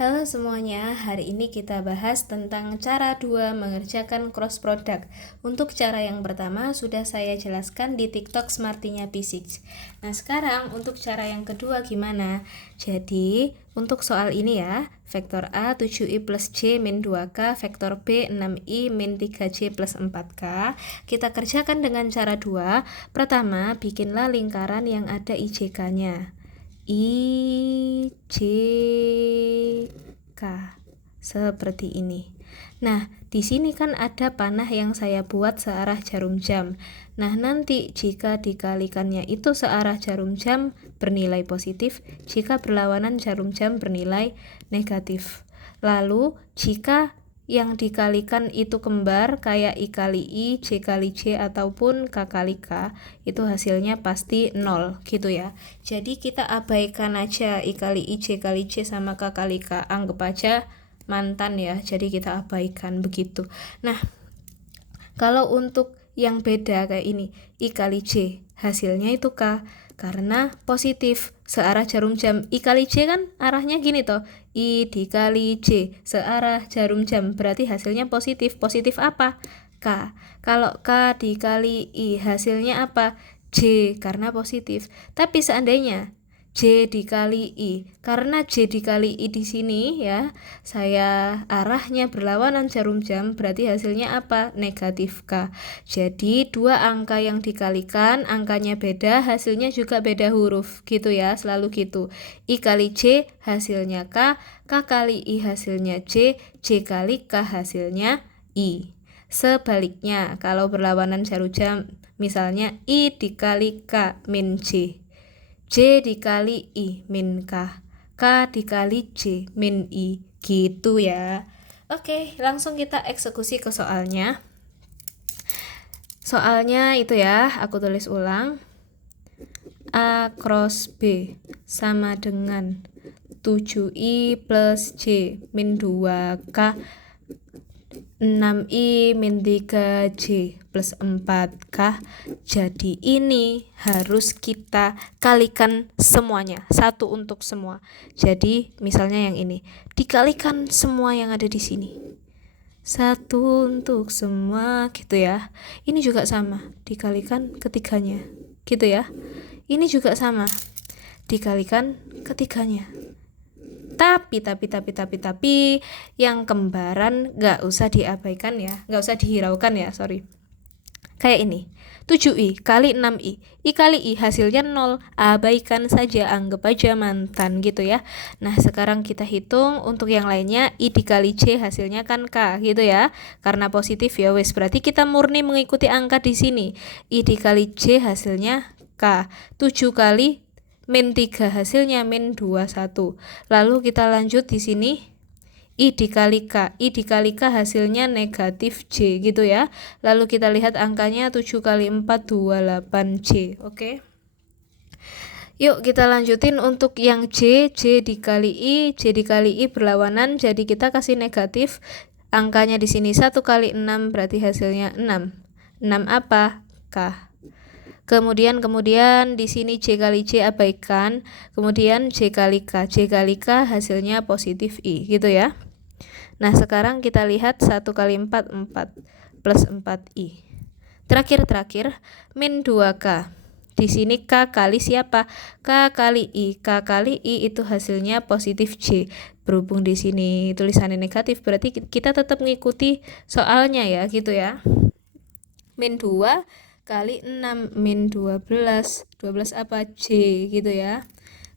Halo semuanya, hari ini kita bahas tentang cara 2 mengerjakan cross product. Untuk cara yang pertama sudah saya jelaskan di TikTok Smartinya P6. Nah sekarang untuk cara yang kedua gimana? Jadi untuk soal ini ya, vektor A 7i plus J min 2K, vektor B 6i min 3J plus 4K. Kita kerjakan dengan cara 2. Pertama, bikinlah lingkaran yang ada IJK-nya. IJK seperti ini. Nah, di sini kan ada panah yang saya buat searah jarum jam. Nah, nanti jika dikalikannya itu searah jarum jam bernilai positif, jika berlawanan jarum jam bernilai negatif. Lalu, jika yang dikalikan itu kembar kayak I kali I, J kali J ataupun K kali K, itu hasilnya pasti 0 gitu ya. Jadi kita abaikan aja I kali I, J kali J sama K kali K, anggap aja mantan ya, jadi kita abaikan begitu. Nah, kalau untuk yang beda kayak ini, I kali J, hasilnya itu K karena positif, searah jarum jam. I kali J kan arahnya gini toh, I dikali J searah jarum jam, berarti hasilnya positif. Positif apa? K. Kalau K dikali I hasilnya apa? J karena positif. Tapi seandainya J dikali I, karena J dikali I di sini ya, saya arahnya berlawanan jarum jam, berarti hasilnya apa? Negatif K. Jadi dua angka yang dikalikan, angkanya beda, hasilnya juga beda huruf gitu ya, selalu gitu. I kali J hasilnya K, K kali I hasilnya J, J kali K hasilnya I. Sebaliknya, kalau berlawanan jarum jam, misalnya I dikali K min J, J dikali I min K, K dikali J min I, gitu ya. Oke, langsung kita eksekusi ke soalnya. Soalnya itu ya, aku tulis ulang. A cross B sama dengan 7I plus J min 2K 6I min 3J plus 4K. Jadi ini harus kita kalikan semuanya, satu untuk semua. Jadi misalnya yang ini, dikalikan semua yang ada di sini, satu untuk semua gitu ya. Ini juga sama, dikalikan ketiganya gitu ya. Ini juga sama, dikalikan ketiganya. Tapi yang kembaran gak usah diabaikan ya, gak usah dihiraukan ya, sorry. Kayak ini, 7i kali 6i, I kali I hasilnya 0, abaikan saja, anggap aja mantan gitu ya. Nah sekarang kita hitung untuk yang lainnya, I dikali J hasilnya kan K gitu ya, karena positif ya wes, berarti kita murni mengikuti angka di sini. I dikali J hasilnya K, 7 kali min 3 hasilnya min 21. Lalu kita lanjut di sini, I dikali K, I dikali K hasilnya negatif J gitu ya. Lalu kita lihat angkanya 7 kali 4 28J. Oke. Yuk kita lanjutin untuk yang J, J dikali I berlawanan, jadi kita kasih negatif. Angkanya di sini 1 kali 6 berarti hasilnya 6. 6 apa? K. Kemudian di sini J kali J abaikan, kemudian J kali K hasilnya positif I gitu ya. Nah sekarang kita lihat 1 kali 4 plus 4I. Terakhir min 2K. Di sini K kali siapa? K kali I itu hasilnya positif J. Berhubung di sini tulisannya negatif, berarti kita tetap mengikuti soalnya ya gitu ya. Min 2 kali 6 min 12 apa? J gitu ya.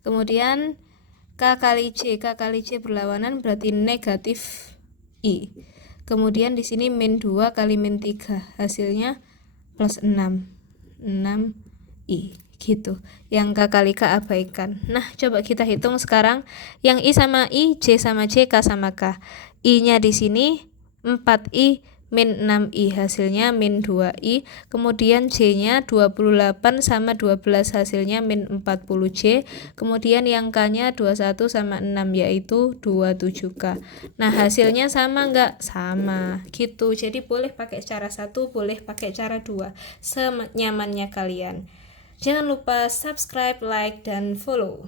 Kemudian K kali J berlawanan berarti negatif I. Kemudian di sini min 2 kali min 3 hasilnya plus 6 I gitu. Yang K kali K abaikan. Nah coba kita hitung sekarang, yang I sama I, J sama J, K sama K. I nya di sini 4I min 6i hasilnya min 2i, kemudian J nya 28 sama 12 hasilnya min 40J, kemudian yang K nya 21 sama 6 yaitu 27K. Nah hasilnya sama enggak? Sama gitu. Jadi boleh pakai cara 1, boleh pakai cara 2, senyamannya kalian. Jangan lupa subscribe, like, dan follow.